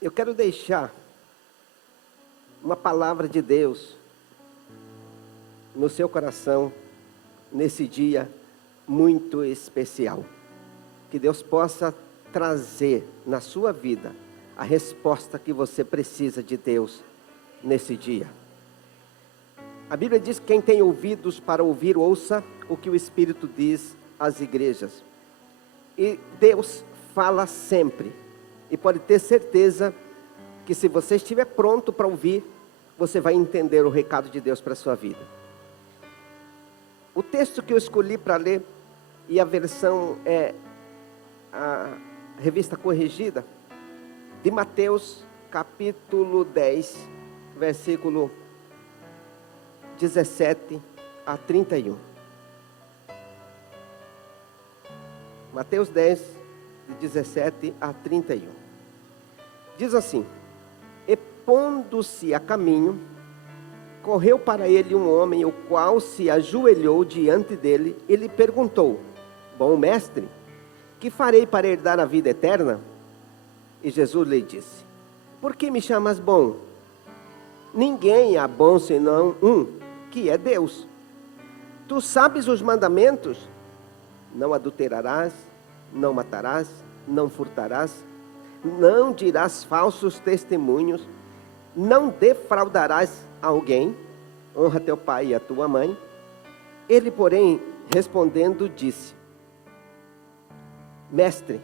Eu quero deixar uma palavra de Deus no seu coração nesse dia muito especial. Que Deus possa trazer na sua vida a resposta que você precisa de Deus nesse dia. A Bíblia diz que quem tem ouvidos para ouvir, ouça o que o Espírito diz às igrejas. E Deus fala sempre. E pode ter certeza que se você estiver pronto para ouvir, você vai entender o recado de Deus para a sua vida. O texto que eu escolhi para ler, e a versão é a Revista Corrigida, de Mateus capítulo 10, versículo 17 a 31. Mateus 10, de 17 a 31. Diz assim: E pondo-se a caminho, correu para ele um homem, o qual se ajoelhou diante dele e lhe perguntou: Bom mestre, que farei para herdar a vida eterna? E Jesus lhe disse: Por que me chamas bom? Ninguém há bom senão um, que é Deus. Tu sabes os mandamentos: não adulterarás, não matarás, não furtarás, não dirás falsos testemunhos, não defraudarás alguém, honra teu pai e a tua mãe. Ele, porém, respondendo, disse: Mestre,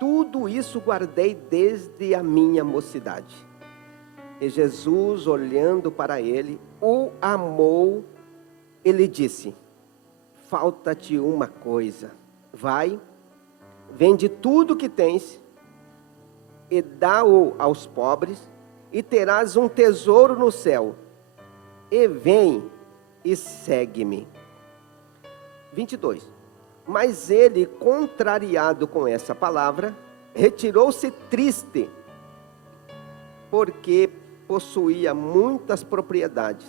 tudo isso guardei desde a minha mocidade. E Jesus, olhando para ele, o amou e lhe disse: Falta-te uma coisa. Vai, vende tudo que tens e dá-o aos pobres, e terás um tesouro no céu. E vem e segue-me. 22. Mas ele, contrariado com essa palavra, retirou-se triste, porque possuía muitas propriedades.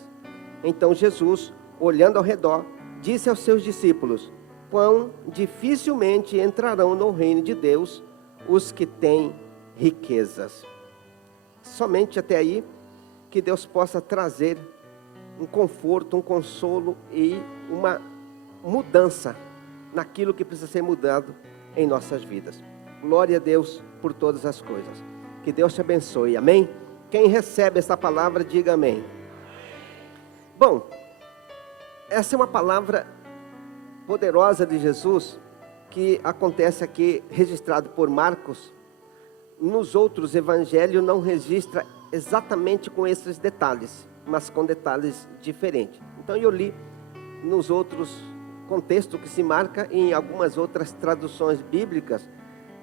Então Jesus, olhando ao redor, disse aos seus discípulos: Quão dificilmente entrarão no reino de Deus os que têm riquezas. Somente até aí, que Deus possa trazer um conforto, um consolo e uma mudança naquilo que precisa ser mudado em nossas vidas. Glória a Deus por todas as coisas. Que Deus te abençoe, amém? Quem recebe essa palavra, diga amém. Bom, essa é uma palavra poderosa de Jesus, que acontece aqui, registrado por Marcos. Nos outros evangelhos não registra exatamente com esses detalhes, mas com detalhes diferentes. Então eu li nos outros contextos que se marca em algumas outras traduções bíblicas,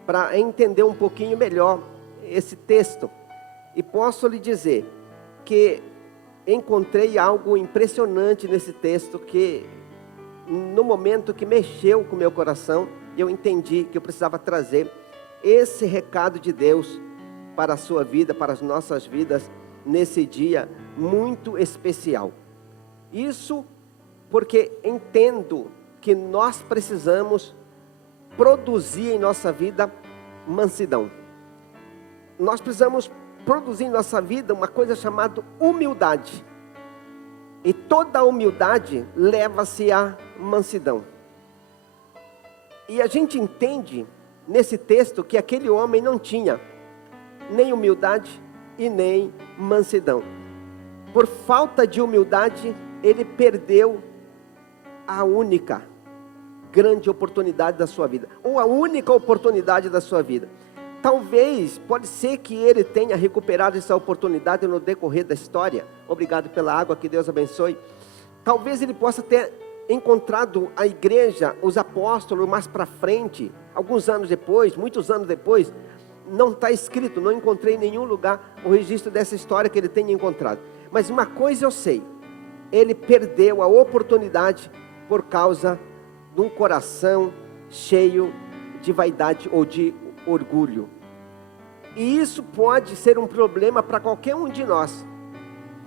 para entender um pouquinho melhor esse texto. E posso lhe dizer que encontrei algo impressionante nesse texto, que no momento que mexeu com o meu coração, eu entendi que eu precisava trazer esse recado de Deus para a sua vida, para as nossas vidas, nesse dia muito especial. Isso porque entendo que nós precisamos produzir em nossa vida mansidão. Nós precisamos produzir em nossa vida uma coisa chamada humildade. E toda humildade leva-se à mansidão. E a gente entende nesse texto que aquele homem não tinha nem humildade e nem mansidão. Por falta de humildade, ele perdeu a única grande oportunidade da sua vida, ou a única oportunidade da sua vida. Talvez, pode ser que ele tenha recuperado essa oportunidade no decorrer da história. Obrigado pela água, que Deus abençoe. Talvez ele possa ter encontrado a igreja, os apóstolos mais para frente, alguns anos depois, muitos anos depois. Não está escrito, não encontrei em nenhum lugar o registro dessa história que ele tenha encontrado. Mas uma coisa eu sei: ele perdeu a oportunidade por causa de um coração cheio de vaidade ou de orgulho. E isso pode ser um problema para qualquer um de nós.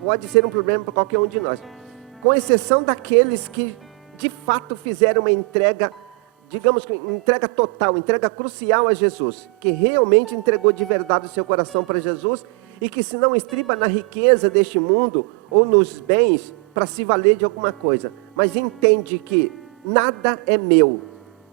Pode ser um problema para qualquer um de nós. Com exceção daqueles que de fato fizeram uma entrega digamos que entrega total, entrega crucial a Jesus, que realmente entregou de verdade o seu coração para Jesus, e que se não estriba na riqueza deste mundo, ou nos bens, para se valer de alguma coisa, mas entende que nada é meu,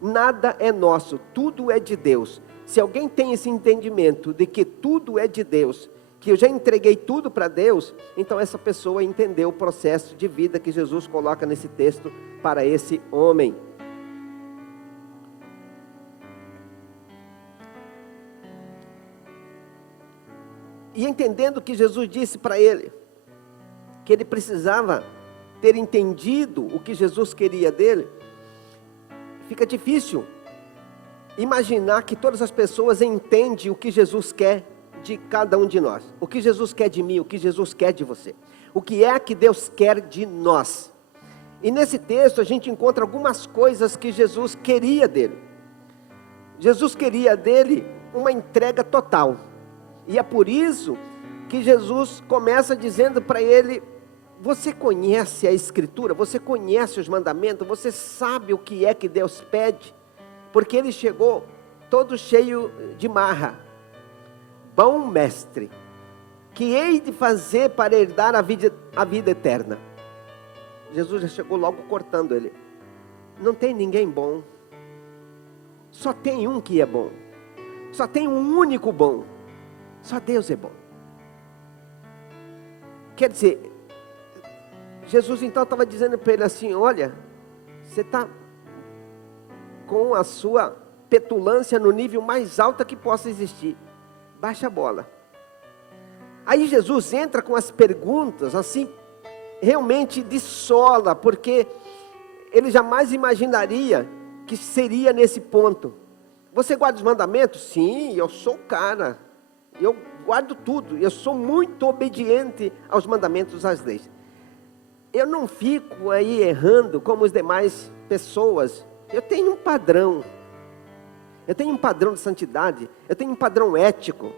nada é nosso, tudo é de Deus. Se alguém tem esse entendimento de que tudo é de Deus, que eu já entreguei tudo para Deus, então essa pessoa entendeu o processo de vida que Jesus coloca nesse texto para esse homem. E entendendo que Jesus disse para ele, que ele precisava ter entendido o que Jesus queria dele, fica difícil imaginar que todas as pessoas entendem o que Jesus quer de cada um de nós. O que Jesus quer de mim, o que Jesus quer de você. O que é que Deus quer de nós. E nesse texto a gente encontra algumas coisas que Jesus queria dele. Jesus queria dele uma entrega total. E é por isso que Jesus começa dizendo para ele, você conhece a Escritura, você conhece os mandamentos, você sabe o que é que Deus pede, porque ele chegou todo cheio de marra. Bom mestre, que hei de fazer para herdar a vida eterna? Jesus já chegou logo cortando ele. Não tem ninguém bom, só tem um que é bom, só tem um único bom, só Deus é bom. Quer dizer, Jesus então estava dizendo para ele assim, olha, você está com a sua petulância no nível mais alto que possa existir, baixa a bola. Aí Jesus entra com as perguntas assim, realmente de sola, porque ele jamais imaginaria que seria nesse ponto. Você guarda os mandamentos? Sim, eu sou o cara, eu guardo tudo, eu sou muito obediente aos mandamentos, às leis. Eu não fico aí errando como as demais pessoas. Eu tenho um padrão. Eu tenho um padrão de santidade. Eu tenho um padrão ético.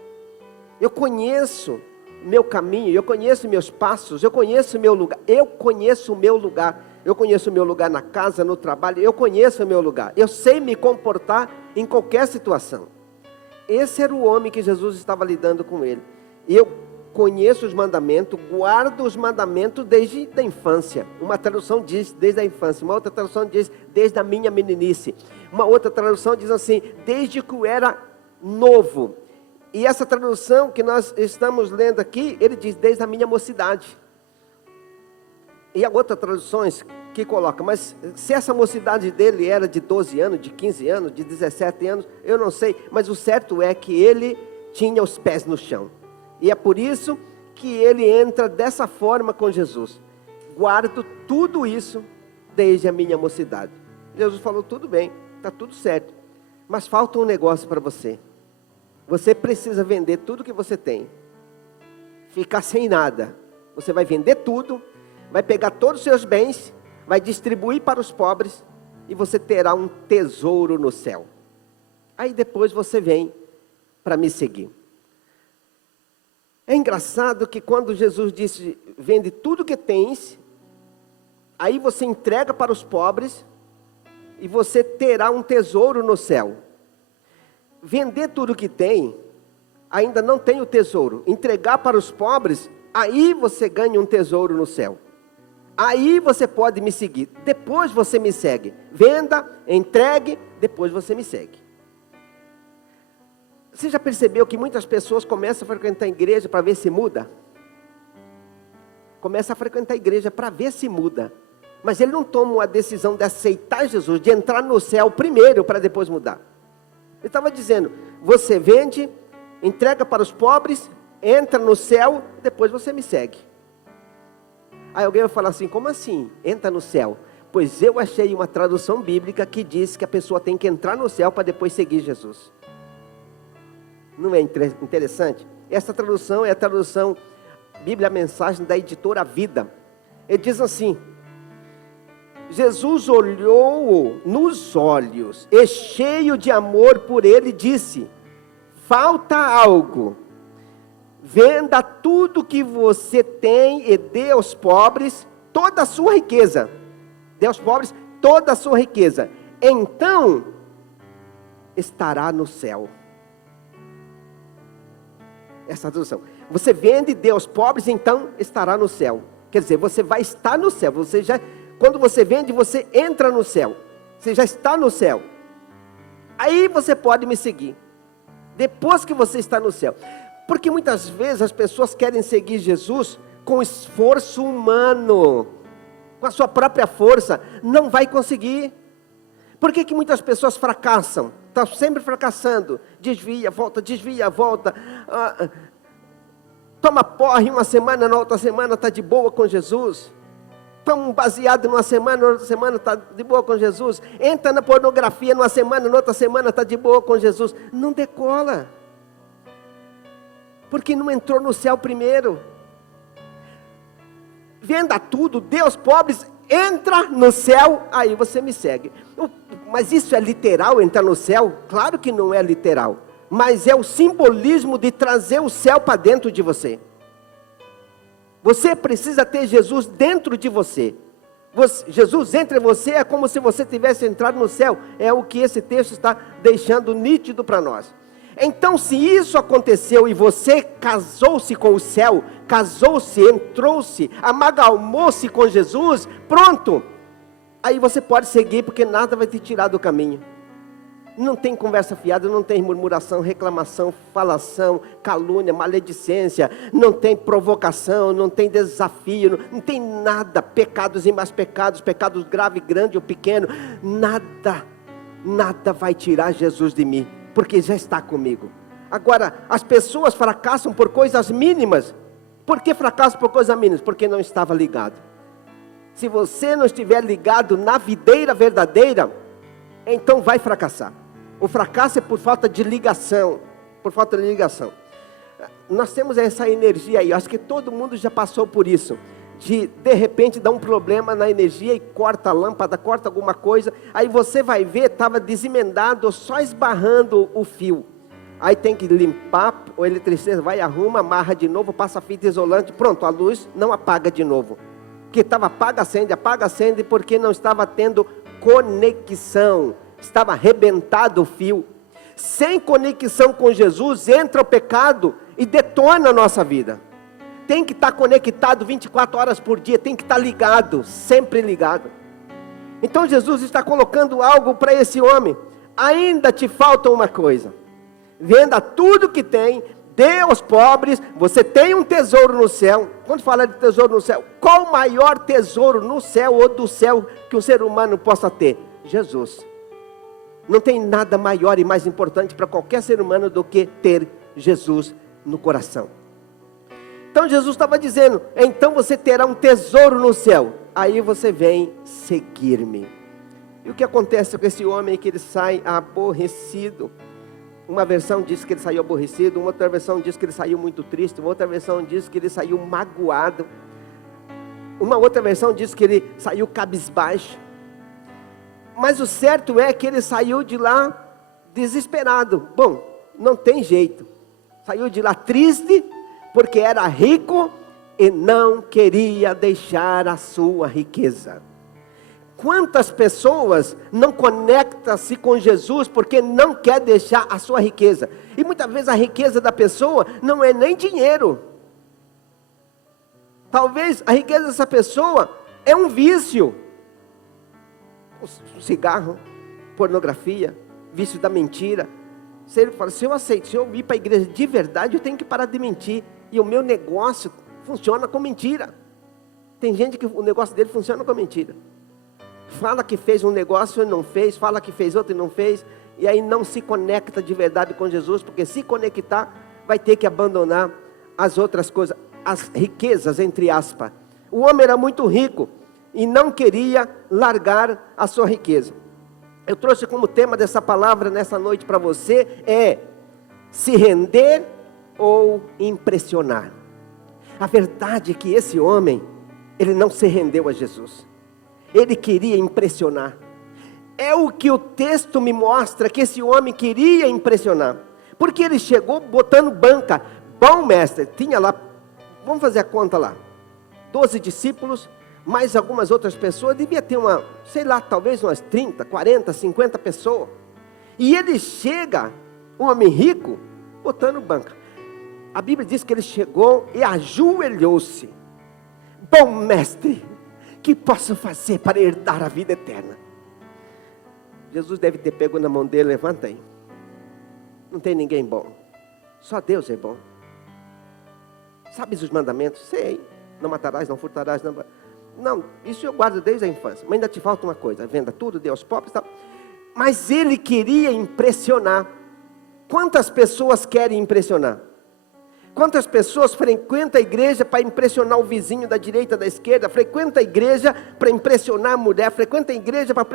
Eu conheço meu caminho. Eu conheço meus passos. Eu conheço meu lugar. Eu conheço o meu lugar. Eu conheço o meu lugar na casa, no trabalho. Eu conheço o meu lugar. Eu sei me comportar em qualquer situação. Esse era o homem que Jesus estava lidando com ele. Eu conheço os mandamentos, guardo os mandamentos desde a infância. Uma tradução diz desde a infância, uma outra tradução diz desde a minha meninice. Uma outra tradução diz assim, desde que eu era novo. E essa tradução que nós estamos lendo aqui, ele diz desde a minha mocidade. E há outras traduções que colocam, mas se essa mocidade dele era de 12 anos, de 15 anos, de 17 anos, eu não sei. Mas o certo é que ele tinha os pés no chão. E é por isso que ele entra dessa forma com Jesus. Guardo tudo isso desde a minha mocidade. Jesus falou, tudo bem, está tudo certo. Mas falta um negócio para você. Você precisa vender tudo que você tem. Ficar sem nada. Você vai vender tudo, vai pegar todos os seus bens, vai distribuir para os pobres, e você terá um tesouro no céu. Aí depois você vem para me seguir. É engraçado que quando Jesus disse, vende tudo que tens, aí você entrega para os pobres, e você terá um tesouro no céu. Vender tudo que tem, ainda não tem o tesouro. Entregar para os pobres, aí você ganha um tesouro no céu. Aí você pode me seguir, depois você me segue. Venda, entregue, depois você me segue. Você já percebeu que muitas pessoas começam a frequentar a igreja para ver se muda? Começa a frequentar a igreja para ver se muda. Mas ele não toma a decisão de aceitar Jesus, de entrar no céu primeiro para depois mudar. Ele estava dizendo, você vende, entrega para os pobres, entra no céu, depois você me segue. Aí alguém vai falar assim, como assim? Entra no céu? Pois eu achei uma tradução bíblica que diz que a pessoa tem que entrar no céu para depois seguir Jesus. Não é interessante? Essa tradução é a tradução Bíblia Mensagem da editora Vida. Ele diz assim, Jesus olhou-o nos olhos e cheio de amor por ele disse, falta algo, venda tudo que você tem e dê aos pobres toda a sua riqueza. Dê aos pobres toda a sua riqueza. então estará no céu. Essa tradução. Você vende, dê aos pobres, então estará no céu. Quer dizer, você vai estar no céu. Quando você vende, você entra no céu. Você já está no céu. Aí você pode me seguir. Depois que você está no céu. Porque muitas vezes as pessoas querem seguir Jesus com esforço humano, com a sua própria força. Não vai conseguir. Por que muitas pessoas fracassam? Estão sempre fracassando. Desvia, volta. Toma porre uma semana, na outra semana está de boa com Jesus. Toma um baseado numa semana, na outra semana está de boa com Jesus. Entra na pornografia numa semana, na outra semana está de boa com Jesus. Não decola. Porque não entrou no céu primeiro. Venda tudo, dê aos pobres, entra no céu, aí você me segue. Mas isso é literal, entrar no céu? Claro que não é literal. Mas é o simbolismo de trazer o céu para dentro de você. Você precisa ter Jesus dentro de você. Jesus entre você é como se você tivesse entrado no céu. É o que esse texto está deixando nítido para nós. Então, se isso aconteceu e você casou-se com o céu, casou-se, entrou-se, amalgamou-se com Jesus, pronto. Aí você pode seguir, porque nada vai te tirar do caminho. Não tem conversa fiada, não tem murmuração, reclamação, falação, calúnia, maledicência, não tem provocação, não tem desafio, não tem nada, pecados e mais pecados, pecados grave, grande ou pequeno, nada vai tirar Jesus de mim, porque já está comigo. Agora, as pessoas fracassam por coisas mínimas. Por que fracassam por coisas mínimas? Porque não estava ligado. Se você não estiver ligado na videira verdadeira, então vai fracassar. O fracasso é por falta de ligação. Por falta de ligação. Nós temos essa energia aí. Acho que todo mundo já passou por isso. De repente dar um problema na energia e corta a lâmpada, corta alguma coisa. Aí você vai ver, estava desemendado, só esbarrando o fio. Aí tem que limpar, o eletricista vai, arruma, amarra de novo, passa fita isolante. Pronto, a luz não apaga de novo. Porque estava apaga, acende, porque não estava tendo conexão. Estava arrebentado o fio. Sem conexão com Jesus, entra o pecado e detona a nossa vida. Tem que estar conectado 24 horas por dia, tem que estar ligado, sempre ligado. Então Jesus está colocando algo para esse homem. Ainda te falta uma coisa. Venda tudo que tem, dê aos pobres, você tem um tesouro no céu. Quando fala de tesouro no céu, qual o maior tesouro no céu ou do céu que um ser humano possa ter? Jesus. Não tem nada maior e mais importante para qualquer ser humano do que ter Jesus no coração. Então Jesus estava dizendo, então você terá um tesouro no céu. Aí você vem seguir-me. E o que acontece com esse homem é que ele sai aborrecido. Uma versão diz que ele saiu aborrecido, uma outra versão diz que ele saiu muito triste, uma outra versão diz que ele saiu magoado, uma outra versão diz que ele saiu cabisbaixo. Mas o certo é que ele saiu de lá desesperado. Bom, não tem jeito. Saiu de lá triste, porque era rico e não queria deixar a sua riqueza. Quantas pessoas não conectam-se com Jesus porque não quer deixar a sua riqueza? E muitas vezes a riqueza da pessoa não é nem dinheiro. Talvez a riqueza dessa pessoa é um vício. Cigarro, pornografia, vício da mentira. Se ele fala, se eu aceito, se eu ir para a igreja de verdade, eu tenho que parar de mentir. E o meu negócio funciona com mentira. Tem gente que o negócio dele funciona com mentira. Fala que fez um negócio e não fez, fala que fez outro e não fez, e aí não se conecta de verdade com Jesus, porque se conectar, vai ter que abandonar as outras coisas, as riquezas, entre aspas. O homem era muito rico e não queria largar a sua riqueza. Eu trouxe como tema dessa palavra nessa noite para você, se render ou impressionar. A verdade é que esse homem, ele não se rendeu a Jesus. Ele queria impressionar. É o que o texto me mostra, que esse homem queria impressionar. Porque ele chegou botando banca. Bom mestre, tinha lá, vamos fazer a conta lá. 12 discípulos, mais algumas outras pessoas, devia ter talvez umas 30, 40, 50 pessoas. E ele chega, um homem rico, botando banca. A Bíblia diz que ele chegou e ajoelhou-se. Bom mestre, que posso fazer para herdar a vida eterna? Jesus deve ter pego na mão dele, levanta aí. Não tem ninguém bom, só Deus é bom. Sabes os mandamentos? Sei. Não matarás, não furtarás, não, isso eu guardo desde a infância. Mas ainda te falta uma coisa: venda tudo, dê aos pobres, tal. Mas ele queria impressionar. Quantas pessoas querem impressionar? Quantas pessoas frequentam a igreja para impressionar o vizinho da direita, da esquerda? Frequenta a igreja para impressionar a mulher? Frequenta a igreja para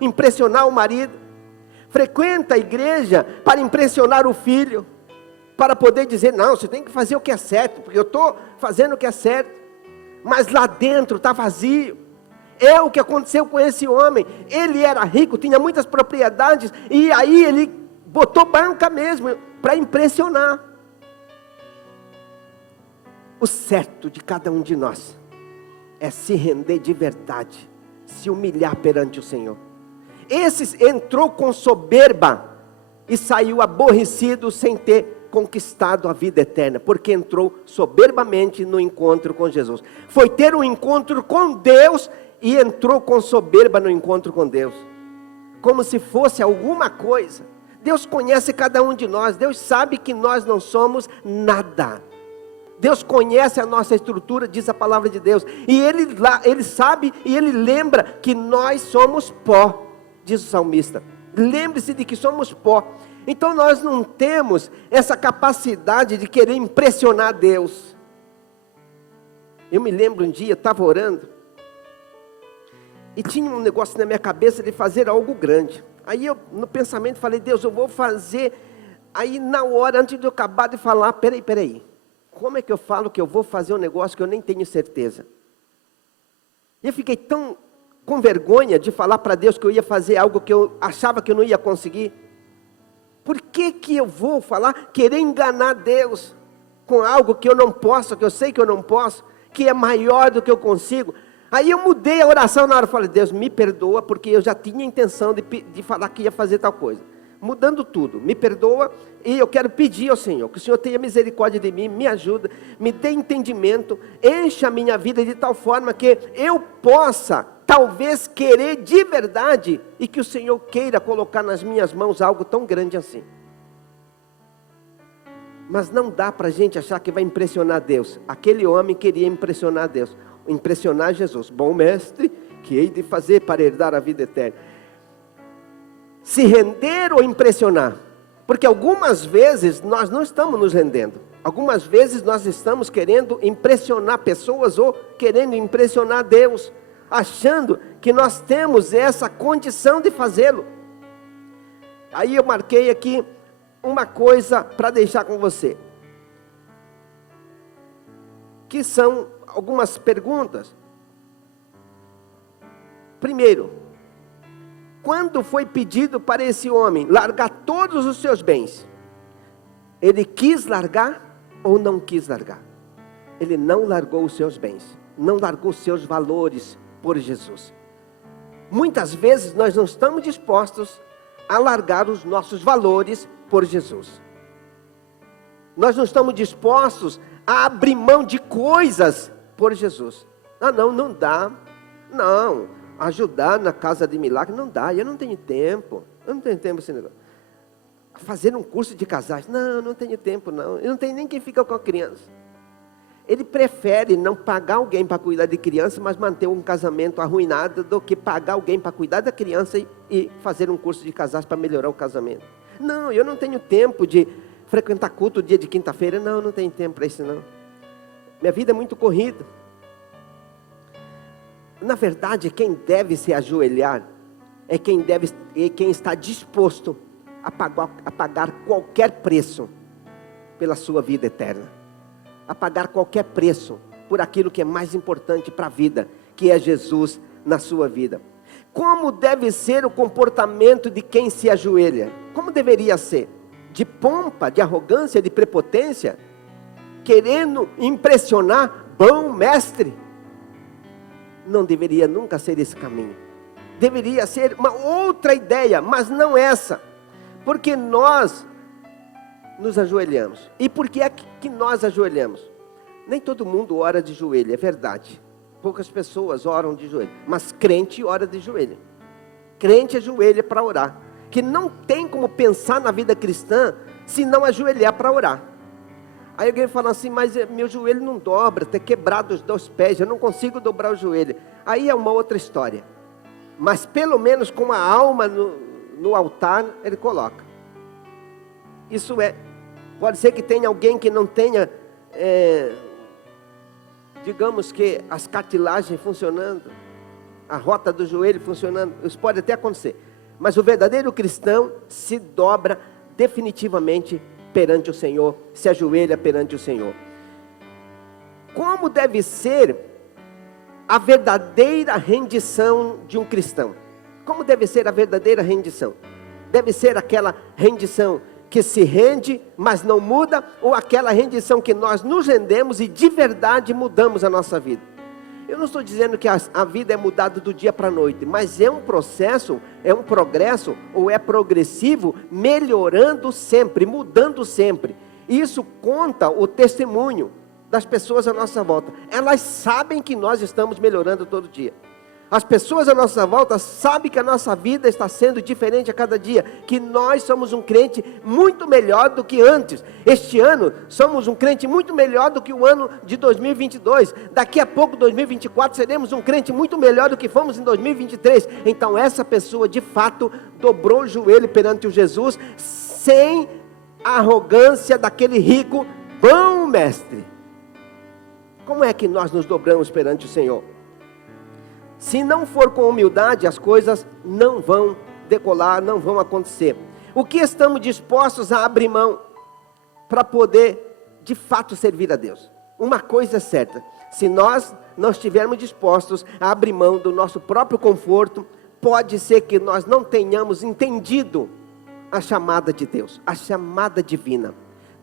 impressionar o marido? Frequenta a igreja para impressionar o filho? Para poder dizer, não, você tem que fazer o que é certo, porque eu estou fazendo o que é certo. Mas lá dentro está vazio. É o que aconteceu com esse homem. Ele era rico, tinha muitas propriedades, e aí ele botou banca mesmo, para impressionar. O certo de cada um de nós é se render de verdade, se humilhar perante o Senhor. Esse entrou com soberba e saiu aborrecido sem ter conquistado a vida eterna, porque entrou soberbamente no encontro com Jesus. Foi ter um encontro com Deus e entrou com soberba no encontro com Deus, como se fosse alguma coisa. Deus conhece cada um de nós, Deus sabe que nós não somos nada. Deus conhece a nossa estrutura, diz a palavra de Deus, e Ele sabe e Ele lembra que nós somos pó, diz o salmista. Lembre-se de que somos pó. Então nós não temos essa capacidade de querer impressionar Deus. Eu me lembro um dia, eu estava orando, e tinha um negócio na minha cabeça de fazer algo grande. Aí eu, no pensamento, falei, Deus, eu vou fazer. Aí na hora, antes de eu acabar de falar, peraí. Como é que eu falo que eu vou fazer um negócio que eu nem tenho certeza? E eu fiquei tão com vergonha de falar para Deus que eu ia fazer algo que eu achava que eu não ia conseguir. Por que eu vou falar, querer enganar Deus com algo que eu não posso, que eu sei que eu não posso, que é maior do que eu consigo? Aí eu mudei a oração na hora, falei, Deus, me perdoa, porque eu já tinha a intenção de falar que ia fazer tal coisa. Mudando tudo, me perdoa, e eu quero pedir ao Senhor, que o Senhor tenha misericórdia de mim, me ajuda, me dê entendimento, encha a minha vida de tal forma que eu possa, talvez, querer de verdade, e que o Senhor queira colocar nas minhas mãos algo tão grande assim. Mas não dá para a gente achar que vai impressionar Deus. Aquele homem queria impressionar Deus, impressionar Jesus. Bom mestre, que hei de fazer para herdar a vida eterna? Se render ou impressionar? Porque algumas vezes nós não estamos nos rendendo. Algumas vezes nós estamos querendo impressionar pessoas ou querendo impressionar Deus, achando que nós temos essa condição de fazê-lo. Aí eu marquei aqui uma coisa para deixar com você, que são algumas perguntas. Primeiro, quando foi pedido para esse homem largar todos os seus bens, ele quis largar ou não quis largar? Ele não largou os seus bens, não largou os seus valores por Jesus. Muitas vezes nós não estamos dispostos a largar os nossos valores por Jesus. Nós não estamos dispostos a abrir mão de coisas por Jesus. Não dá. Não, ajudar na casa de milagre não dá, eu não tenho tempo. Eu não tenho tempo esse negócio. Fazer um curso de casais, não tenho tempo não. Eu não tenho nem quem fica com a criança. Ele prefere não pagar alguém para cuidar de criança, mas manter um casamento arruinado, do que pagar alguém para cuidar da criança e fazer um curso de casais para melhorar o casamento. Não, eu não tenho tempo de frequentar culto dia de quinta-feira, não tenho tempo para isso não. Minha vida é muito corrida. Na verdade, quem deve se ajoelhar é quem está disposto a pagar qualquer preço pela sua vida eterna. A pagar qualquer preço por aquilo que é mais importante para a vida, que é Jesus na sua vida. Como deve ser o comportamento de quem se ajoelha? Como deveria ser? De pompa, de arrogância, de prepotência? Querendo impressionar, bom mestre? não deveria nunca ser esse caminho. Deveria ser uma outra ideia, mas não essa. Porque nós nos ajoelhamos. E por que é que nós ajoelhamos? Nem todo mundo ora de joelho, é verdade. Poucas pessoas oram de joelho. Mas crente ora de joelho. Crente ajoelha para orar. Que não tem como pensar na vida cristã se não ajoelhar para orar. Aí alguém fala assim, mas meu joelho não dobra, está quebrado os 2 pés, eu não consigo dobrar o joelho. Aí é uma outra história. Mas pelo menos com a alma no altar, ele coloca. Isso é, pode ser que tenha alguém que não tenha, digamos que as cartilagens funcionando, a rota do joelho funcionando, isso pode até acontecer. Mas o verdadeiro cristão se dobra definitivamente perante o Senhor, se ajoelha perante o Senhor. Como deve ser a verdadeira rendição de um cristão? Como deve ser a verdadeira rendição? Deve ser aquela rendição que se rende, mas não muda, ou aquela rendição que nós nos rendemos e de verdade mudamos a nossa vida? Eu não estou dizendo que a vida é mudada do dia para a noite, mas é um processo, é um progresso, ou é progressivo, melhorando sempre, mudando sempre. Isso conta o testemunho das pessoas à nossa volta. Elas sabem que nós estamos melhorando todo dia. As pessoas à nossa volta sabem que a nossa vida está sendo diferente a cada dia, que nós somos um crente muito melhor do que antes. Este ano somos um crente muito melhor do que o ano de 2022. Daqui a pouco, 2024, seremos um crente muito melhor do que fomos em 2023. Então essa pessoa de fato dobrou o joelho perante o Jesus, sem a arrogância daquele rico. Bom mestre, como é que nós nos dobramos perante o Senhor? Se não for com humildade, as coisas não vão decolar, não vão acontecer. O que estamos dispostos a abrir mão para poder de fato servir a Deus? Uma coisa é certa, se nós não estivermos dispostos a abrir mão do nosso próprio conforto, pode ser que nós não tenhamos entendido a chamada de Deus, a chamada divina.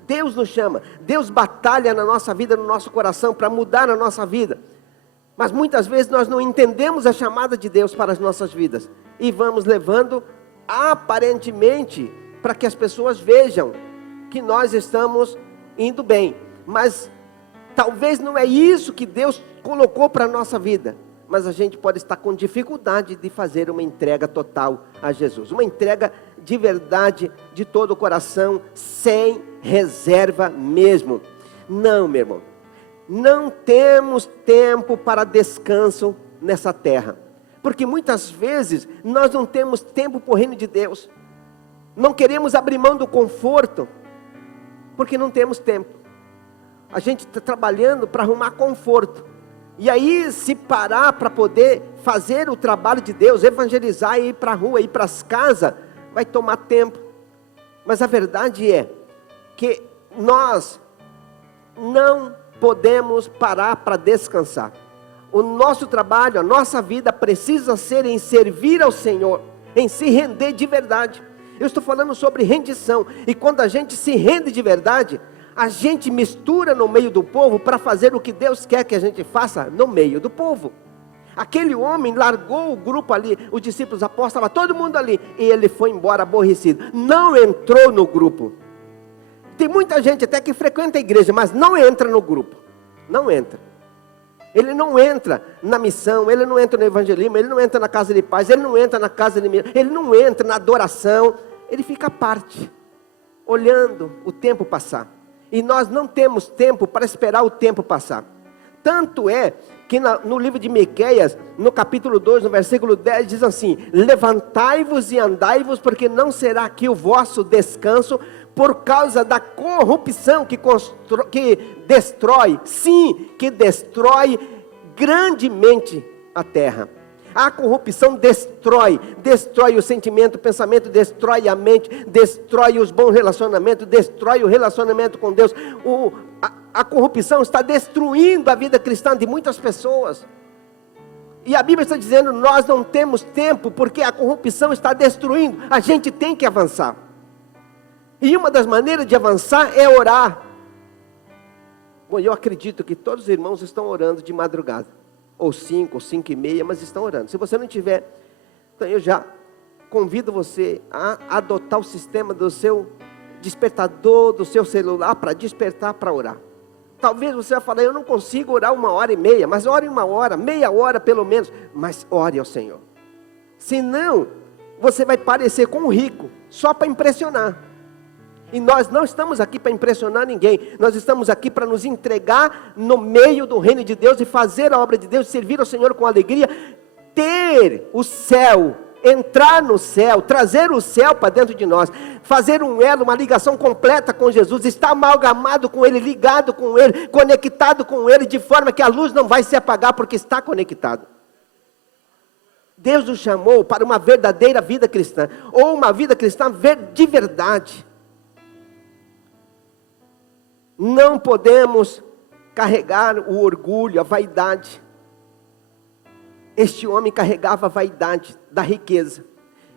Deus nos chama, Deus batalha na nossa vida, no nosso coração, para mudar a nossa vida. Mas muitas vezes nós não entendemos a chamada de Deus para as nossas vidas. E vamos levando aparentemente para que as pessoas vejam que nós estamos indo bem. Mas talvez não é isso que Deus colocou para a nossa vida. Mas a gente pode estar com dificuldade de fazer uma entrega total a Jesus. Uma entrega de verdade, de todo o coração, sem reserva mesmo. Não, meu irmão. Não temos tempo para descanso nessa terra, porque muitas vezes nós não temos tempo para o reino de Deus, não queremos abrir mão do conforto, porque não temos tempo. A gente está trabalhando para arrumar conforto, e aí se parar para poder fazer o trabalho de Deus, evangelizar, ir para a rua, ir para as casas, vai tomar tempo. Mas a verdade é que nós não podemos parar para descansar. O nosso trabalho, a nossa vida precisa ser em servir ao Senhor, em se render de verdade. Eu estou falando sobre rendição, e quando a gente se rende de verdade, a gente mistura no meio do povo para fazer o que Deus quer que a gente faça no meio do povo. Aquele homem largou o grupo ali, os discípulos apóstolos, estava todo mundo ali, e ele foi embora aborrecido, não entrou no grupo. Tem muita gente até que frequenta a igreja, mas não entra no grupo. Não entra. Ele não entra na missão, ele não entra no evangelismo, ele não entra na casa de paz, ele não entra na casa de... Ele não entra na adoração. Ele fica à parte, olhando o tempo passar. E nós não temos tempo para esperar o tempo passar. Tanto é que no livro de Miqueias, no capítulo 2, no versículo 10, diz assim: levantai-vos e andai-vos, porque não será aqui o vosso descanso, por causa da corrupção que destrói, sim, que destrói grandemente a terra. A corrupção destrói o sentimento, o pensamento, destrói a mente, destrói os bons relacionamentos, destrói o relacionamento com Deus. A corrupção está destruindo a vida cristã de muitas pessoas. E a Bíblia está dizendo, nós não temos tempo, porque a corrupção está destruindo. A gente tem que avançar. E uma das maneiras de avançar é orar. Bom, eu acredito que todos os irmãos estão orando de madrugada. ou 5, ou 5:30, mas estão orando. Se você não tiver, então eu já convido você a adotar o sistema do seu despertador, do seu celular, para despertar, para orar. Talvez você vai falar, eu não consigo orar 1h30, mas ore 1 hora, meia hora pelo menos, mas ore ao Senhor. Senão, você vai parecer com um rico, só para impressionar. E nós não estamos aqui para impressionar ninguém, nós estamos aqui para nos entregar no meio do reino de Deus, e fazer a obra de Deus, servir ao Senhor com alegria, ter o céu, entrar no céu, trazer o céu para dentro de nós, fazer um elo, uma ligação completa com Jesus, estar amalgamado com Ele, ligado com Ele, conectado com Ele, de forma que a luz não vai se apagar, porque está conectado. Deus nos chamou para uma verdadeira vida cristã, ou uma vida cristã de verdade. Não podemos carregar o orgulho, a vaidade. Este homem carregava a vaidade da riqueza,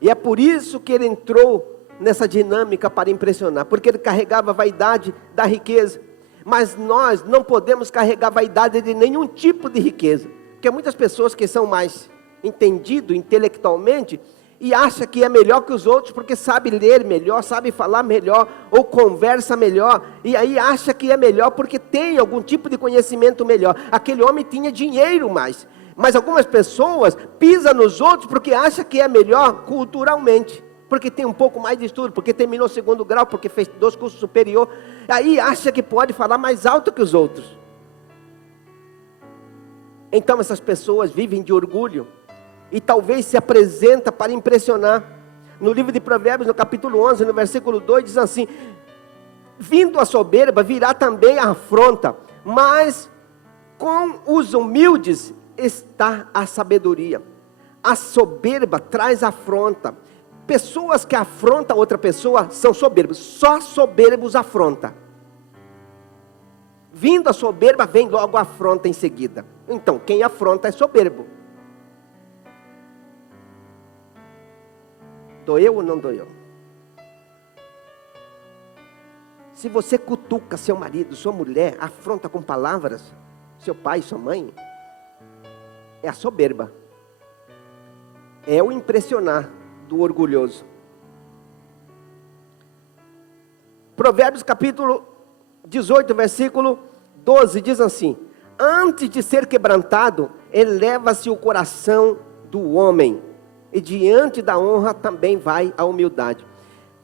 e é por isso que ele entrou nessa dinâmica para impressionar, porque ele carregava a vaidade da riqueza. Mas nós não podemos carregar a vaidade de nenhum tipo de riqueza, porque muitas pessoas que são mais entendidos intelectualmente, e acha que é melhor que os outros, porque sabe ler melhor, sabe falar melhor, ou conversa melhor, e aí acha que é melhor porque tem algum tipo de conhecimento melhor. Aquele homem tinha dinheiro mais, mas algumas pessoas pisam nos outros porque acham que é melhor culturalmente, porque tem um pouco mais de estudo, porque terminou o 2º grau, porque fez 2 cursos superiores, aí acha que pode falar mais alto que os outros. Então essas pessoas vivem de orgulho, e talvez se apresenta para impressionar. No livro de Provérbios, no capítulo 11, no versículo 2, diz assim: vindo a soberba, virá também a afronta, mas com os humildes está a sabedoria. A soberba traz afronta. Pessoas que afrontam outra pessoa são soberbos, só soberbos afronta. Vindo a soberba, vem logo a afronta em seguida. Então, quem afronta é soberbo. Doeu ou não doeu? Se você cutuca seu marido, sua mulher, afronta com palavras, seu pai, sua mãe, é a soberba, é o impressionar do orgulhoso. Provérbios capítulo 18, versículo 12, diz assim: antes de ser quebrantado, eleva-se o coração do homem, e diante da honra também vai a humildade.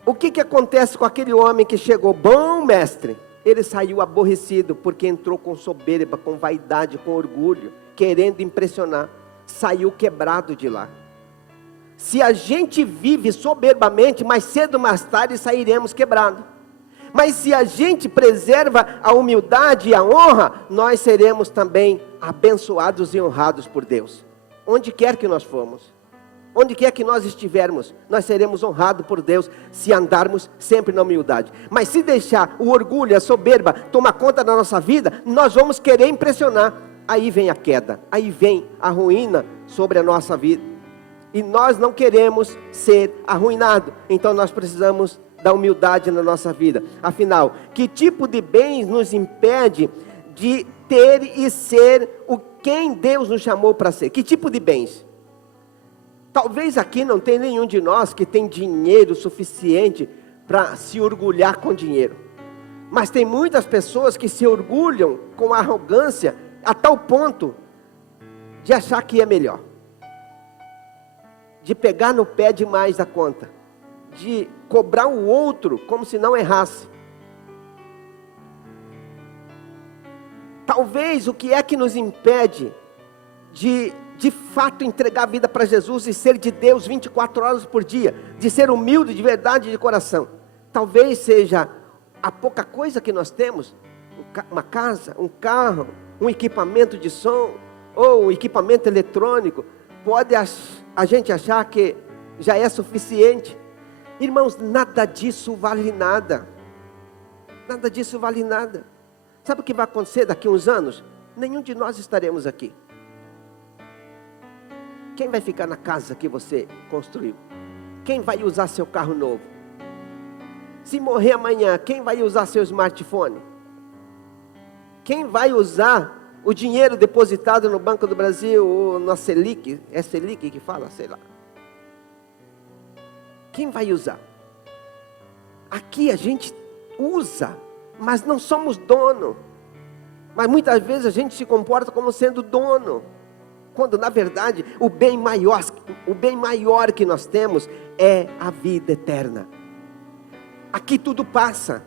O que acontece com aquele homem que chegou? Bom mestre, ele saiu aborrecido, porque entrou com soberba, com vaidade, com orgulho, querendo impressionar, saiu quebrado de lá. Se a gente vive soberbamente, mais cedo ou mais tarde sairemos quebrados. Mas se a gente preserva a humildade e a honra, nós seremos também abençoados e honrados por Deus, onde quer que nós formos. Onde quer que nós estivermos, nós seremos honrados por Deus, se andarmos sempre na humildade. Mas se deixar o orgulho, a soberba tomar conta da nossa vida, nós vamos querer impressionar. Aí vem a queda, aí vem a ruína sobre a nossa vida. E nós não queremos ser arruinados, então nós precisamos da humildade na nossa vida. Afinal, que tipo de bens nos impede de ter e ser quem Deus nos chamou para ser? Que tipo de bens? Talvez aqui não tenha nenhum de nós que tem dinheiro suficiente para se orgulhar com dinheiro. Mas tem muitas pessoas que se orgulham com arrogância, a tal ponto de achar que é melhor. De pegar no pé demais da conta. De cobrar o outro como se não errasse. Talvez o que é que nos impede de fato entregar a vida para Jesus e ser de Deus 24 horas por dia, de ser humilde de verdade de coração, talvez seja a pouca coisa que nós temos, uma casa, um carro, um equipamento de som, ou um equipamento eletrônico. Pode a gente achar que já é suficiente. Irmãos, nada disso vale nada, nada disso vale nada. Sabe o que vai acontecer daqui a uns anos? Nenhum de nós estaremos aqui. Quem vai ficar na casa que você construiu? Quem vai usar seu carro novo? Se morrer amanhã, quem vai usar seu smartphone? Quem vai usar o dinheiro depositado no Banco do Brasil, ou na Selic, é Selic que fala, sei lá. Quem vai usar? Aqui a gente usa, mas não somos dono. Mas muitas vezes a gente se comporta como sendo dono, quando na verdade o bem maior que nós temos é a vida eterna. Aqui tudo passa,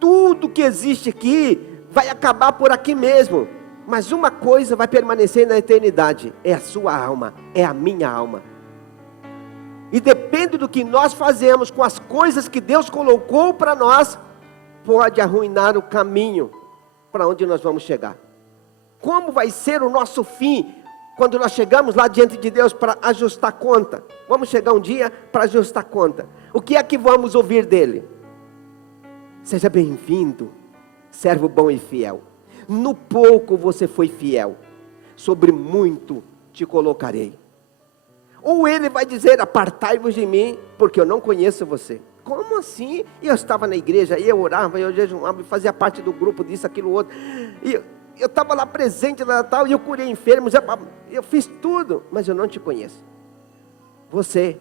tudo que existe aqui vai acabar por aqui mesmo, mas uma coisa vai permanecer na eternidade, é a sua alma, é a minha alma. E depende do que nós fazemos com as coisas que Deus colocou para nós, pode arruinar o caminho para onde nós vamos chegar. Como vai ser o nosso fim quando nós chegamos lá diante de Deus para ajustar conta? Vamos chegar um dia para ajustar conta. O que é que vamos ouvir dele? Seja bem-vindo, servo bom e fiel. No pouco você foi fiel, sobre muito te colocarei. Ou ele vai dizer, apartai-vos de mim, porque eu não conheço você. Como assim? E eu estava na igreja, eu orava, eu jejuava, fazia parte do grupo disso, aquilo, outro. E eu estava lá presente, tal, e eu curei enfermos, eu fiz tudo, mas eu não te conheço. Você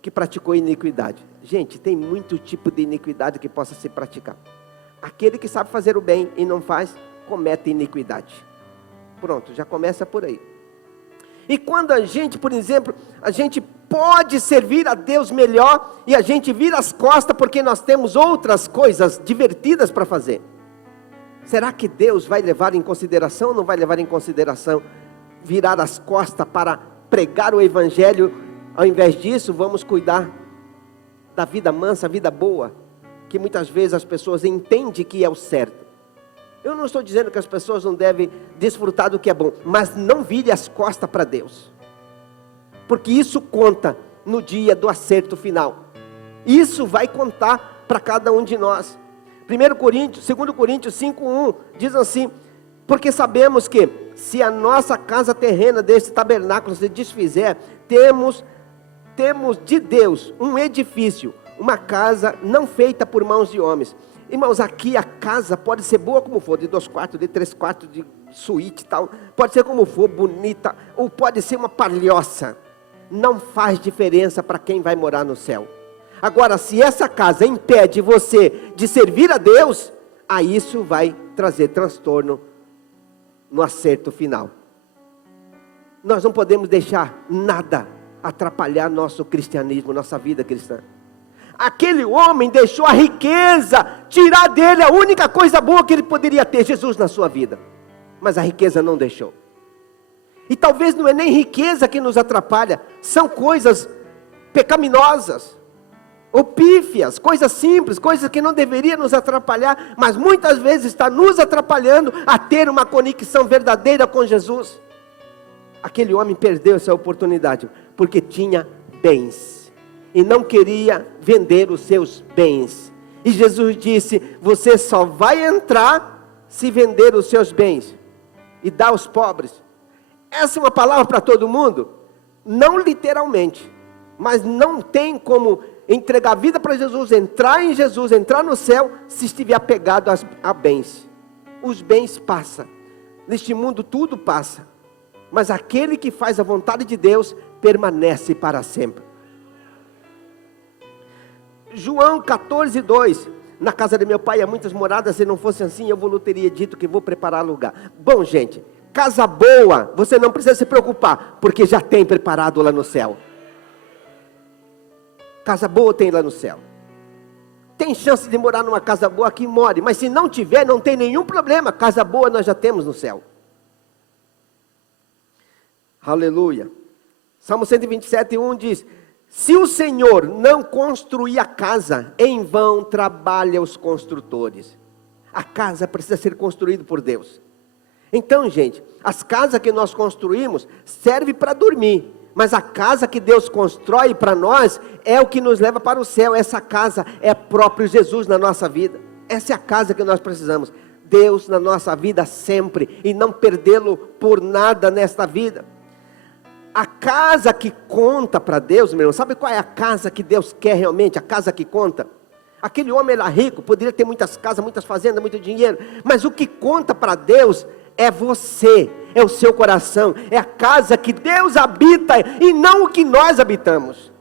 que praticou iniquidade. Gente, tem muito tipo de iniquidade que possa se praticar. Aquele que sabe fazer o bem e não faz, comete iniquidade. Pronto, já começa por aí. E quando a gente, por exemplo, a gente pode servir a Deus melhor e a gente vira as costas porque nós temos outras coisas divertidas para fazer. Será que Deus vai levar em consideração ou não vai levar em consideração virar as costas para pregar o Evangelho? Ao invés disso, vamos cuidar da vida mansa, a vida boa, que muitas vezes as pessoas entendem que é o certo. Eu não estou dizendo que as pessoas não devem desfrutar do que é bom, mas não vire as costas para Deus, porque isso conta no dia do acerto final. Isso vai contar para cada um de nós. 2 Coríntios 5:1 diz assim: porque sabemos que se a nossa casa terrena deste tabernáculo se desfizer, temos de Deus um edifício, uma casa não feita por mãos de homens. Irmãos, aqui a casa pode ser boa como for, de 2 quartos, de 3 quartos, de suíte e tal, pode ser como for, bonita, ou pode ser uma palhoça, não faz diferença para quem vai morar no céu. Agora, se essa casa impede você de servir a Deus, aí isso vai trazer transtorno no acerto final. Nós não podemos deixar nada atrapalhar nosso cristianismo, nossa vida cristã. Aquele homem deixou a riqueza tirar dele a única coisa boa que ele poderia ter, Jesus na sua vida, mas a riqueza não deixou. E talvez não é nem riqueza que nos atrapalha, são coisas pecaminosas, ou pífias, coisas simples, coisas que não deveriam nos atrapalhar, mas muitas vezes está nos atrapalhando a ter uma conexão verdadeira com Jesus. Aquele homem perdeu essa oportunidade, porque tinha bens, e não queria vender os seus bens. E Jesus disse: você só vai entrar se vender os seus bens e dar aos pobres. Essa é uma palavra para todo mundo? Não literalmente, mas não tem como entregar a vida para Jesus, entrar em Jesus, entrar no céu, se estiver apegado a bens. Os bens passam, neste mundo tudo passa, mas aquele que faz a vontade de Deus permanece para sempre. João 14:2, na casa de meu pai há muitas moradas, se não fosse assim eu vos teria dito que vou preparar lugar. Bom, gente, casa boa, você não precisa se preocupar, porque já tem preparado lá no céu. Casa boa tem lá no céu. Tem chance de morar numa casa boa, aqui more, mas se não tiver, não tem nenhum problema, casa boa nós já temos no céu. Aleluia. Salmo 127:1 diz: se o Senhor não construir a casa, em vão trabalham os construtores. A casa precisa ser construída por Deus. Então, gente, as casas que nós construímos servem para dormir, mas a casa que Deus constrói para nós é o que nos leva para o céu. Essa casa é próprio Jesus na nossa vida. Essa é a casa que nós precisamos. Deus na nossa vida sempre, e não perdê-lo por nada nesta vida. A casa que conta para Deus, meu irmão, sabe qual é a casa que Deus quer realmente? A casa que conta. Aquele homem era rico, poderia ter muitas casas, muitas fazendas, muito dinheiro, mas o que conta para Deus é você, é o seu coração, é a casa que Deus habita e não o que nós habitamos.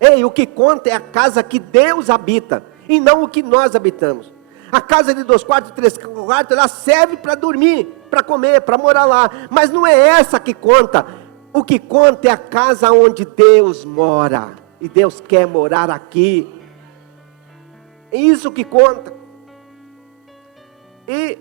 Ei, o que conta é a casa que Deus habita e não o que nós habitamos. A casa de 2 quartos, 3 quartos, ela serve para dormir, para comer, para morar lá, mas não é essa que conta. O que conta é a casa onde Deus mora, e Deus quer morar aqui. É isso que conta. E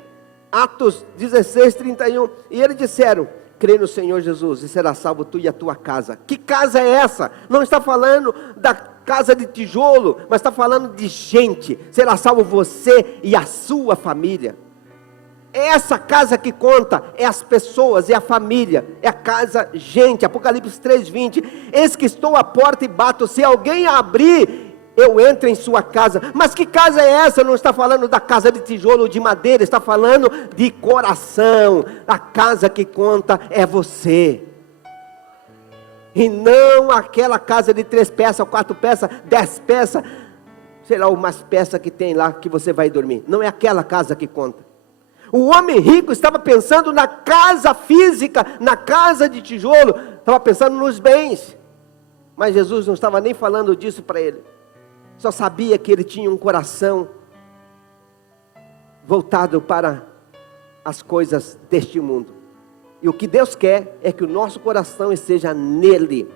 Atos 16, 31, e eles disseram: crê no Senhor Jesus e será salvo tu e a tua casa. Que casa é essa? Não está falando da casa de tijolo, mas está falando de gente. Será salvo você e a sua família. É essa casa que conta, é as pessoas, é a família, é a casa, gente. Apocalipse 3:20, eis que estou à porta e bato, se alguém abrir, eu entro em sua casa. Mas que casa é essa? Não está falando da casa de tijolo ou de madeira, está falando de coração. A casa que conta é você, e não aquela casa de 3 peças, 4 peças, 10 peças, sei lá, umas peças que tem lá que você vai dormir. Não é aquela casa que conta. O homem rico estava pensando na casa física, na casa de tijolo, estava pensando nos bens, mas Jesus não estava nem falando disso para ele. Só sabia que ele tinha um coração voltado para as coisas deste mundo. E o que Deus quer é que o nosso coração esteja nele.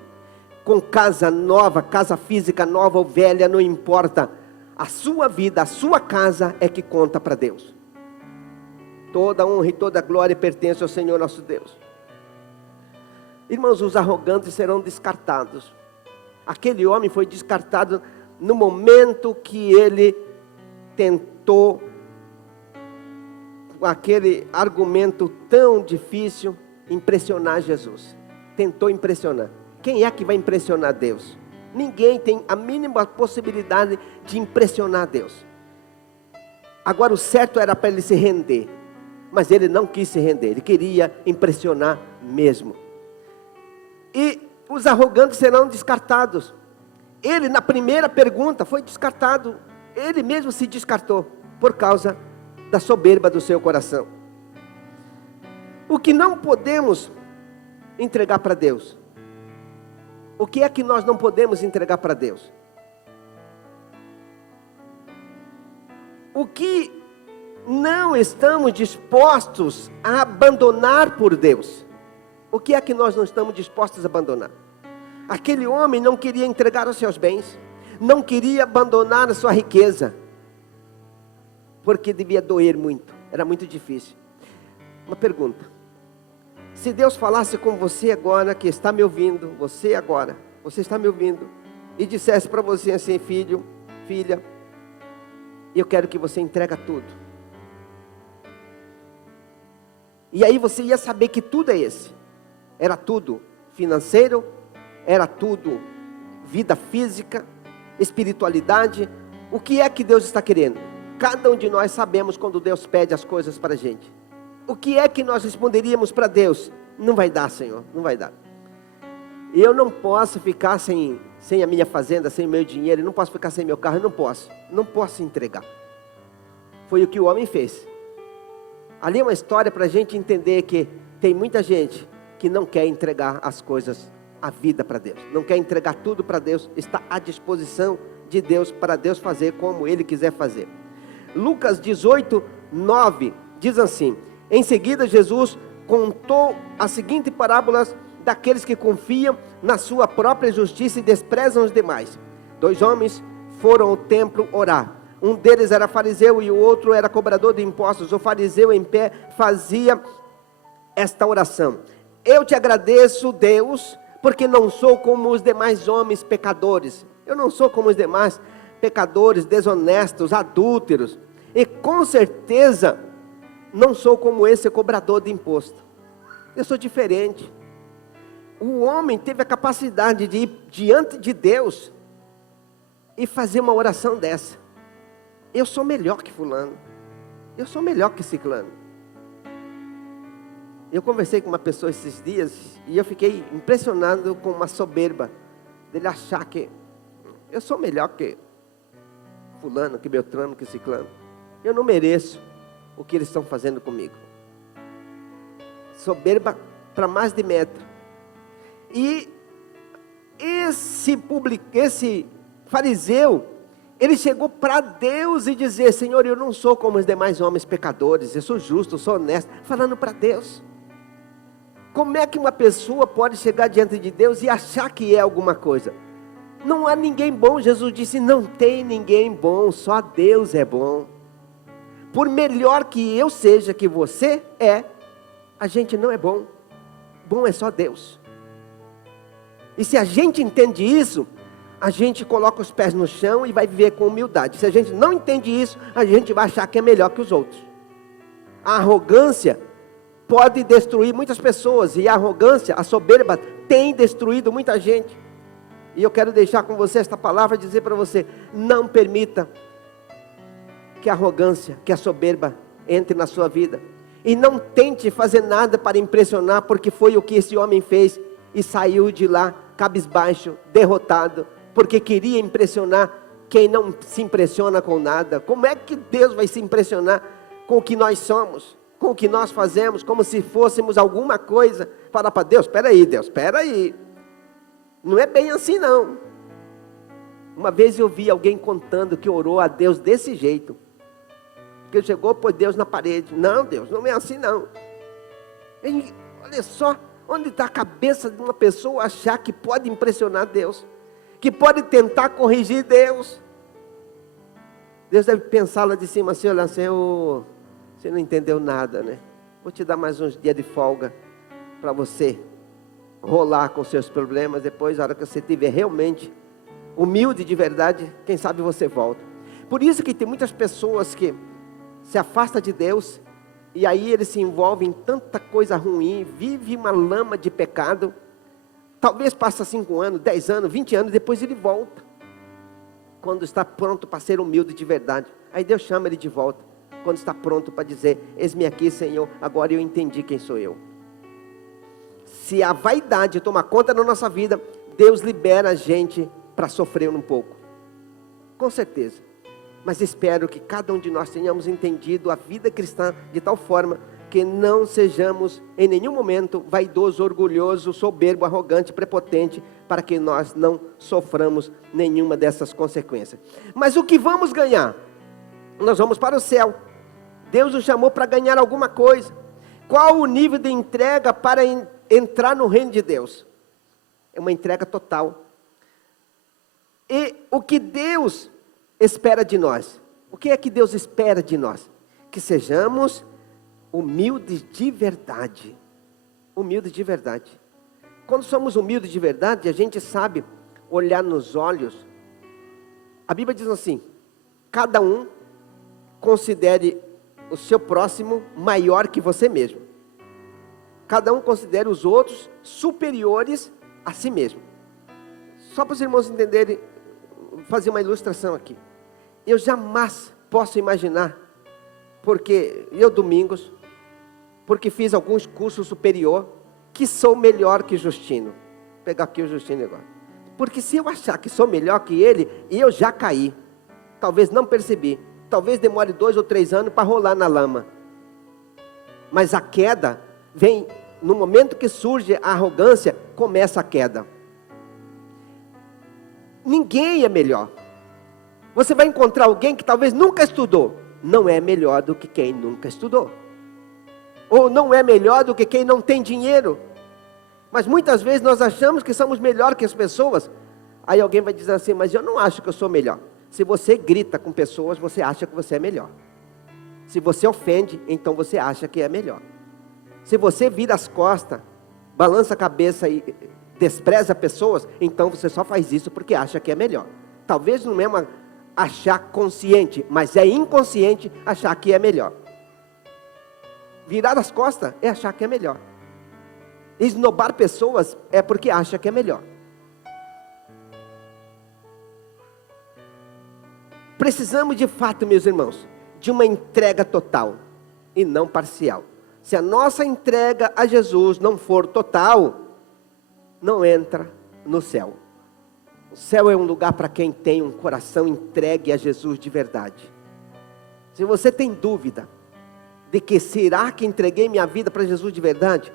Com casa nova, casa física nova ou velha, não importa. A sua vida, a sua casa é que conta para Deus. Toda honra e toda glória pertence ao Senhor nosso Deus. Irmãos, os arrogantes serão descartados. Aquele homem foi descartado no momento que ele tentou, com aquele argumento tão difícil, impressionar Jesus. Tentou impressionar. Quem é que vai impressionar Deus? Ninguém tem a mínima possibilidade de impressionar Deus. Agora o certo era para ele se render, mas ele não quis se render, ele queria impressionar mesmo. E os arrogantes serão descartados. Ele, na primeira pergunta, foi descartado. Ele mesmo se descartou, por causa da soberba do seu coração. O que não podemos entregar para Deus? O que é que nós não podemos entregar para Deus? O que não estamos dispostos a abandonar por Deus? O que é que nós não estamos dispostos a abandonar? Aquele homem não queria entregar os seus bens, não queria abandonar a sua riqueza, porque devia doer muito, era muito difícil. Uma pergunta: se Deus falasse com você agora, que está me ouvindo, você agora, você está me ouvindo, e dissesse para você assim: filho, filha, eu quero que você entregue tudo. E aí você ia saber que tudo é esse. Era tudo financeiro, era tudo vida física, espiritualidade. O que é que Deus está querendo? Cada um de nós sabemos quando Deus pede as coisas para a gente. O que é que nós responderíamos para Deus? Não vai dar, Senhor, não vai dar. Eu não posso ficar sem a minha fazenda, sem o meu dinheiro, eu não posso ficar sem meu carro, eu não posso entregar. Foi o que o homem fez. Ali é uma história para a gente entender que tem muita gente que não quer entregar as coisas, a vida para Deus, não quer entregar tudo para Deus, está à disposição de Deus, para Deus fazer como Ele quiser fazer. Lucas 18, 9, diz assim: em seguida Jesus contou a seguinte parábola daqueles que confiam na sua própria justiça e desprezam os demais. 2 homens foram ao templo orar. Um deles era fariseu e o outro era cobrador de impostos. O fariseu em pé fazia esta oração: eu te agradeço, Deus, porque não sou como os demais homens pecadores. Eu não sou como os demais pecadores, desonestos, adúlteros. E com certeza não sou como esse cobrador de imposto. Eu sou diferente. O homem teve a capacidade de ir diante de Deus e fazer uma oração dessa: eu sou melhor que fulano, eu sou melhor que ciclano. Eu conversei com uma pessoa esses dias e eu fiquei impressionado com uma soberba dele achar que eu sou melhor que fulano, que beltrano, que ciclano. Eu não mereço o que eles estão fazendo comigo. soberba para mais de metro. E esse fariseu, ele chegou para Deus e dizer: Senhor, eu não sou como os demais homens pecadores, eu sou justo, eu sou honesto. Falando para Deus. Como é que uma pessoa pode chegar diante de Deus e achar que é alguma coisa? Não há ninguém bom. Jesus disse: não tem ninguém bom, só Deus é bom. Por melhor que eu seja, que você é, a gente não é bom. Bom é só Deus. E se a gente entende isso, a gente coloca os pés no chão e vai viver com humildade. Se a gente não entende isso, a gente vai achar que é melhor que os outros. A arrogância pode destruir muitas pessoas, e a arrogância, a soberba, tem destruído muita gente. E eu quero deixar com você esta palavra, dizer para você: não permita que a arrogância, que a soberba entre na sua vida. E não tente fazer nada para impressionar, porque foi o que esse homem fez, e saiu de lá cabisbaixo, derrotado, porque queria impressionar quem não se impressiona com nada. Como é que Deus vai se impressionar com o que nós somos, com o que nós fazemos, como se fôssemos alguma coisa? Falar para Deus: espera aí, Deus, espera aí, não é bem assim não. Uma vez eu vi alguém contando que orou a Deus desse jeito, que ele chegou, pôs Deus na parede. Não, Deus, não é assim não. E olha só, onde está a cabeça de uma pessoa achar que pode impressionar Deus, que pode tentar corrigir Deus? Deus deve pensar lá de cima assim: olha, Senhor, você não entendeu nada, né? Vou te dar mais uns dias de folga, para você rolar com seus problemas. Depois, a hora que você estiver realmente humilde de verdade, quem sabe você volta. Por isso que tem muitas pessoas que se afastam de Deus, e aí ele se envolve em tanta coisa ruim, vive uma lama de pecado. Talvez passa 5 anos, 10 anos, 20 anos, depois ele volta, quando está pronto para ser humilde de verdade. Aí Deus chama ele de volta, quando está pronto para dizer: eis-me aqui, Senhor, agora eu entendi quem sou eu. Se a vaidade tomar conta da nossa vida, Deus libera a gente para sofrer um pouco, com certeza. Mas espero que cada um de nós tenhamos entendido a vida cristã de tal forma que não sejamos em nenhum momento vaidoso, orgulhoso, soberbo, arrogante, prepotente, para que nós não soframos nenhuma dessas consequências. Mas o que vamos ganhar? Nós vamos para o céu. Deus nos chamou para ganhar alguma coisa. Qual o nível de entrega para entrar no reino de Deus? É uma entrega total. E o que Deus espera de nós? O que é que Deus espera de nós? Que sejamos humildes de verdade. Humildes de verdade. Quando somos humildes de verdade, a gente sabe olhar nos olhos. A Bíblia diz assim: cada um considere o seu próximo maior que você mesmo. Cada um considere os outros superiores a si mesmo. Só para os irmãos entenderem, vou fazer uma ilustração aqui. Eu jamais posso imaginar, porque eu domingos, porque fiz alguns cursos superior, que sou melhor que Justino. Vou pegar aqui o Justino agora. Porque se eu achar que sou melhor que ele, eu já caí. Talvez não percebi. Talvez demore 2 ou 3 anos para rolar na lama. Mas a queda vem, no momento que surge a arrogância, começa a queda. Ninguém é melhor. Você vai encontrar alguém que talvez nunca estudou. Não é melhor do que quem nunca estudou. Ou não é melhor do que quem não tem dinheiro. Mas muitas vezes nós achamos que somos melhor que as pessoas. Aí alguém vai dizer assim: mas eu não acho que eu sou melhor. Se você grita com pessoas, você acha que você é melhor. Se você ofende, então você acha que é melhor. Se você vira as costas, balança a cabeça e despreza pessoas, então você só faz isso porque acha que é melhor. Talvez não é achar consciente, mas é inconsciente achar que é melhor. Virar as costas é achar que é melhor. Esnobar pessoas é porque acha que é melhor. Precisamos de fato, meus irmãos, de uma entrega total e não parcial. Se a nossa entrega a Jesus não for total, não entra no céu. O céu é um lugar para quem tem um coração entregue a Jesus de verdade. Se você tem dúvida de que será que entreguei minha vida para Jesus de verdade?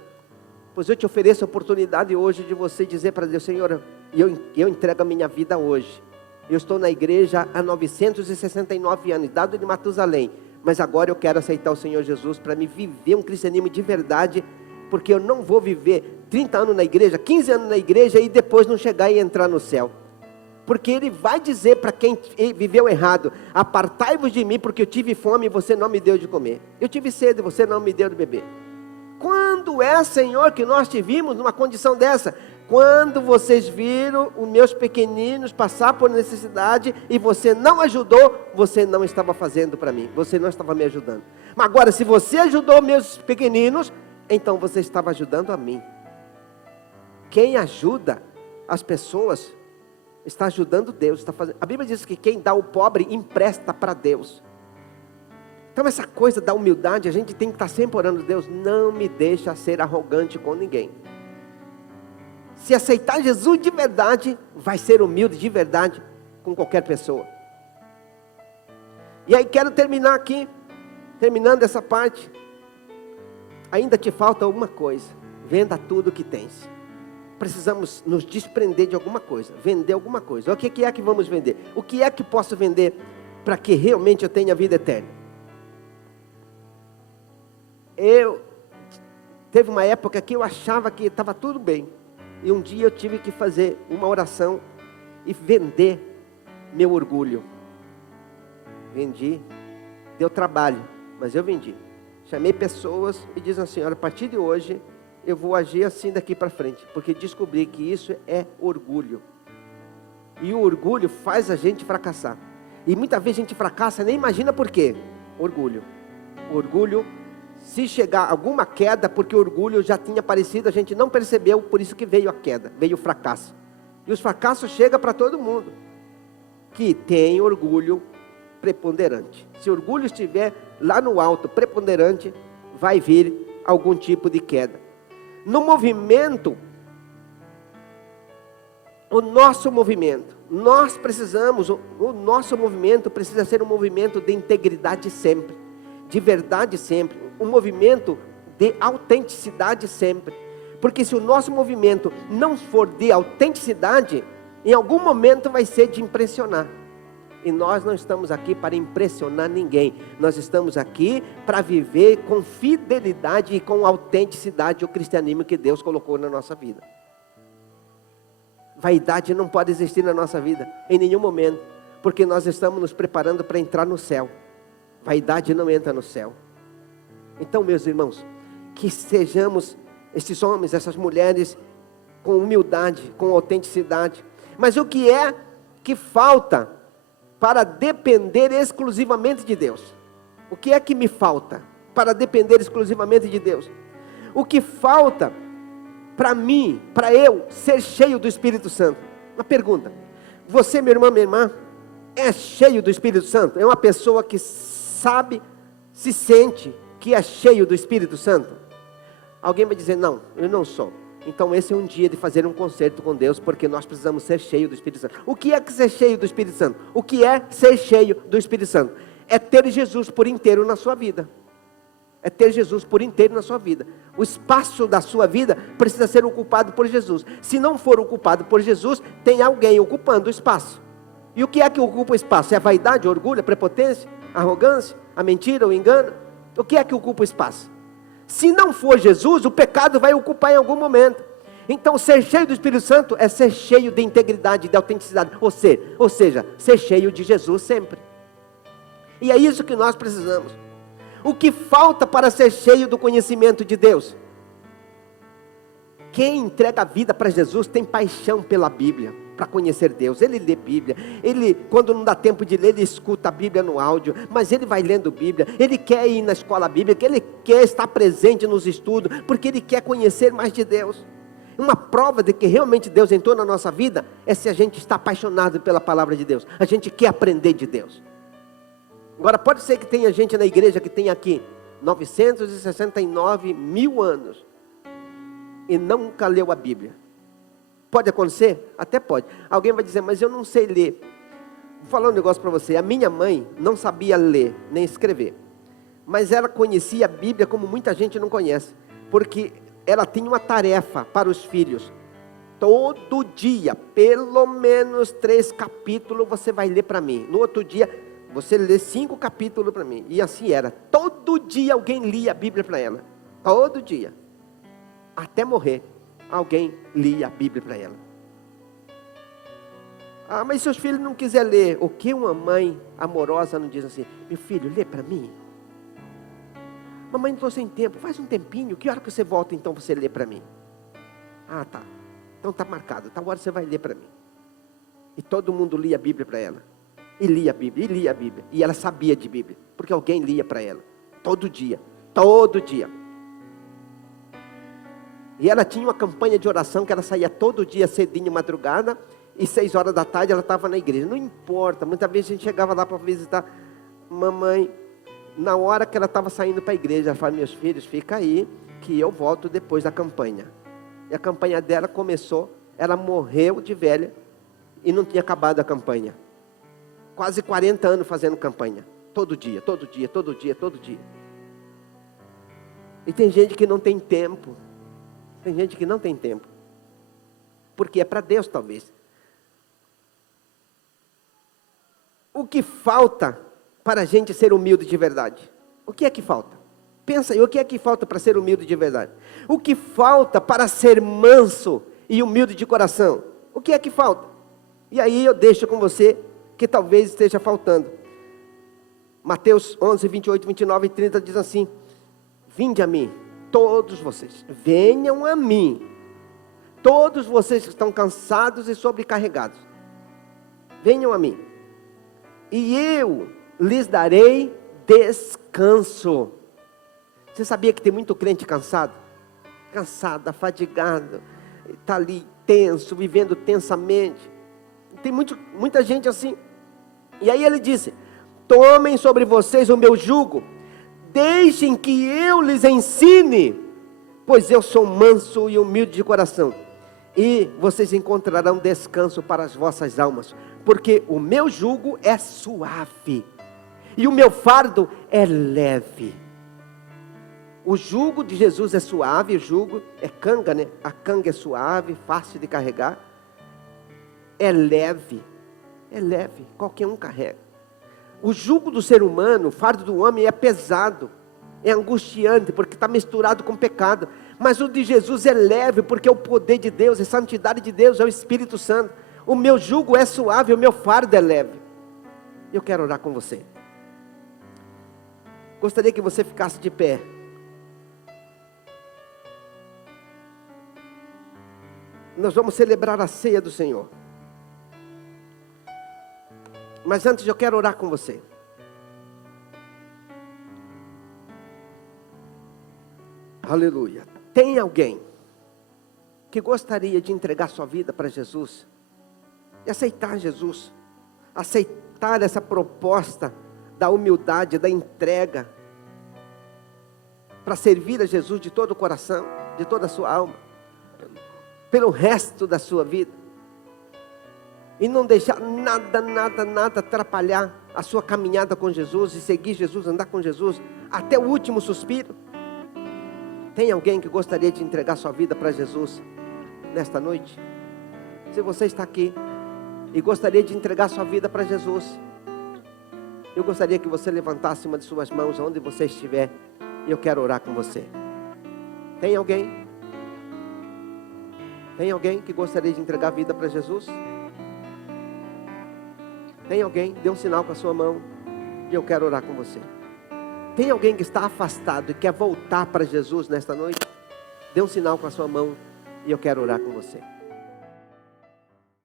Pois eu te ofereço a oportunidade hoje de você dizer para Deus: Senhor, eu entrego a minha vida hoje. Eu estou na igreja há 969 anos, dado de Matusalém, mas agora eu quero aceitar o Senhor Jesus para me viver um cristianismo de verdade, porque eu não vou viver 30 anos na igreja, 15 anos na igreja e depois não chegar e entrar no céu. Porque Ele vai dizer para quem viveu errado: apartai-vos de mim, porque eu tive fome e você não me deu de comer. Eu tive sede e você não me deu de beber. Quando é, Senhor, que nós te vimos numa condição dessa? Quando vocês viram os meus pequeninos passar por necessidade e você não ajudou, você não estava fazendo para mim, você não estava me ajudando. Mas agora, se você ajudou meus pequeninos, então você estava ajudando a mim. Quem ajuda as pessoas está ajudando Deus. A Bíblia diz que quem dá ao pobre empresta para Deus. Então essa coisa da humildade, a gente tem que estar sempre orando: Deus, não me deixa ser arrogante com ninguém. Se aceitar Jesus de verdade, vai ser humilde de verdade com qualquer pessoa. E aí quero terminar aqui, terminando essa parte. Ainda te falta alguma coisa. Venda tudo que tens. Precisamos nos desprender de alguma coisa, vender alguma coisa. O que é que vamos vender? O que é que posso vender para que realmente eu tenha vida eterna? Teve uma época que eu achava que estava tudo bem, e um dia eu tive que fazer uma oração e vender meu orgulho. Vendi, deu trabalho, mas eu vendi. Chamei pessoas e disse assim: olha, a partir de hoje eu vou agir assim daqui para frente, porque descobri que isso é orgulho. E o orgulho faz a gente fracassar. E muitas vezes a gente fracassa, nem imagina por quê. Orgulho. Orgulho, se chegar alguma queda, porque o orgulho já tinha aparecido, a gente não percebeu, por isso que veio a queda, veio o fracasso. E os fracassos chegam para todo mundo que tem orgulho preponderante. Se o orgulho estiver lá no alto, preponderante, vai vir algum tipo de queda. No movimento, o nosso movimento, nós precisamos, o nosso movimento precisa ser um movimento de integridade sempre, de verdade sempre, um movimento de autenticidade sempre. Porque se o nosso movimento não for de autenticidade, em algum momento vai ser de impressionar. E nós não estamos aqui para impressionar ninguém. Nós estamos aqui para viver com fidelidade e com autenticidade o cristianismo que Deus colocou na nossa vida. Vaidade não pode existir na nossa vida, em nenhum momento. Porque nós estamos nos preparando para entrar no céu. Vaidade não entra no céu. Então, meus irmãos, que sejamos esses homens, essas mulheres, com humildade, com autenticidade. Mas o que é que falta para depender exclusivamente de Deus? O que é que me falta para depender exclusivamente de Deus? O que falta para mim, para eu ser cheio do Espírito Santo? Uma pergunta: você, meu irmão, minha irmã, é cheio do Espírito Santo? É uma pessoa que sabe, se sente que é cheio do Espírito Santo? Alguém vai dizer: não, eu não sou. Então esse é um dia de fazer um concerto com Deus, porque nós precisamos ser cheios do Espírito Santo. O que é que ser cheio do Espírito Santo? O que é ser cheio do Espírito Santo? É ter Jesus por inteiro na sua vida. É ter Jesus por inteiro na sua vida. O espaço da sua vida precisa ser ocupado por Jesus. Se não for ocupado por Jesus, tem alguém ocupando o espaço. E o que é que ocupa o espaço? É a vaidade, o orgulho, a prepotência, a arrogância, a mentira, o engano? O que é que ocupa o espaço? Se não for Jesus, o pecado vai ocupar em algum momento. Então ser cheio do Espírito Santo é ser cheio de integridade, de autenticidade. Ou seja, ser cheio de Jesus sempre. E é isso que nós precisamos. O que falta para ser cheio do conhecimento de Deus? Quem entrega a vida para Jesus tem paixão pela Bíblia, para conhecer Deus. Ele lê Bíblia, ele, quando não dá tempo de ler, ele escuta a Bíblia no áudio, mas ele vai lendo Bíblia, ele quer ir na escola bíblica, ele quer estar presente nos estudos, porque ele quer conhecer mais de Deus. Uma prova de que realmente Deus entrou na nossa vida é se a gente está apaixonado pela palavra de Deus, a gente quer aprender de Deus. Agora pode ser que tenha gente na igreja que tenha aqui 969 mil anos e nunca leu a Bíblia. Pode acontecer? Até pode. Alguém vai dizer: mas eu não sei ler. Vou falar um negócio para você. A minha mãe não sabia ler nem escrever, mas ela conhecia a Bíblia como muita gente não conhece, porque ela tinha uma tarefa para os filhos. Todo dia, pelo menos 3 capítulos você vai ler para mim. No outro dia, você lê 5 capítulos para mim. E assim era. Todo dia alguém lia a Bíblia para ela. Todo dia. Até morrer, alguém lia a Bíblia para ela. Ah, mas se os filhos não quiserem ler, o que uma mãe amorosa não diz assim? Meu filho, lê para mim. Mamãe, não estou sem tempo. Faz um tempinho. Que hora que você volta então você lê para mim? Ah, tá. Então está marcado. Tal hora você vai ler para mim. E todo mundo lia a Bíblia para ela. E lia a Bíblia, e lia a Bíblia. E ela sabia de Bíblia. Porque alguém lia para ela. Todo dia. Todo dia. E ela tinha uma campanha de oração que ela saía todo dia cedinho, madrugada. E 6 horas da tarde ela estava na igreja. Não importa. Muitas vezes a gente chegava lá para visitar. Mamãe, na hora que ela estava saindo para a igreja, ela falava, meus filhos, fica aí, que eu volto depois da campanha. E a campanha dela começou, ela morreu de velha e não tinha acabado a campanha. Quase 40 anos fazendo campanha. Todo dia, todo dia, todo dia, todo dia. E tem gente que não tem tempo. Tem gente que não tem tempo. Porque é para Deus talvez. O que falta para a gente ser humilde de verdade? O que é que falta? Pensa aí, o que é que falta para ser humilde de verdade? O que falta para ser manso e humilde de coração? O que é que falta? E aí eu deixo com você que talvez esteja faltando. Mateus 11, 28, 29 e 30 diz assim: vinde a mim, todos vocês, venham a mim, todos vocês que estão cansados e sobrecarregados, venham a mim, e eu lhes darei descanso. Você sabia que tem muito crente cansado? Cansado, afadigado, está ali tenso, vivendo tensamente. Tem muita gente assim. E aí ele disse: tomem sobre vocês o meu jugo, deixem que eu lhes ensine, pois eu sou manso e humilde de coração, e vocês encontrarão descanso para as vossas almas, porque o meu jugo é suave, e o meu fardo é leve. O jugo de Jesus é suave, o jugo é canga, né? A canga é suave, fácil de carregar. É leve, qualquer um carrega. O jugo do ser humano, o fardo do homem é pesado, é angustiante, porque está misturado com pecado. Mas o de Jesus é leve, porque é o poder de Deus, a santidade de Deus, é o Espírito Santo. O meu jugo é suave, o meu fardo é leve. Eu quero orar com você. Gostaria que você ficasse de pé. Nós vamos celebrar a ceia do Senhor. Mas antes eu quero orar com você. Aleluia. Tem alguém que gostaria de entregar sua vida para Jesus? E aceitar Jesus? Aceitar essa proposta da humildade, da entrega, para servir a Jesus de todo o coração, de toda a sua alma, pelo resto da sua vida, e não deixar nada atrapalhar a sua caminhada com Jesus, e seguir Jesus, andar com Jesus até o último suspiro. Tem alguém que gostaria de entregar sua vida para Jesus nesta noite? Se você está aqui e gostaria de entregar sua vida para Jesus, eu gostaria que você levantasse uma de suas mãos onde você estiver, e eu quero orar com você. Tem alguém? Tem alguém que gostaria de entregar a vida para Jesus? Tem alguém? Dê um sinal com a sua mão, e eu quero orar com você. Tem alguém que está afastado e quer voltar para Jesus nesta noite? Dê um sinal com a sua mão, e eu quero orar com você.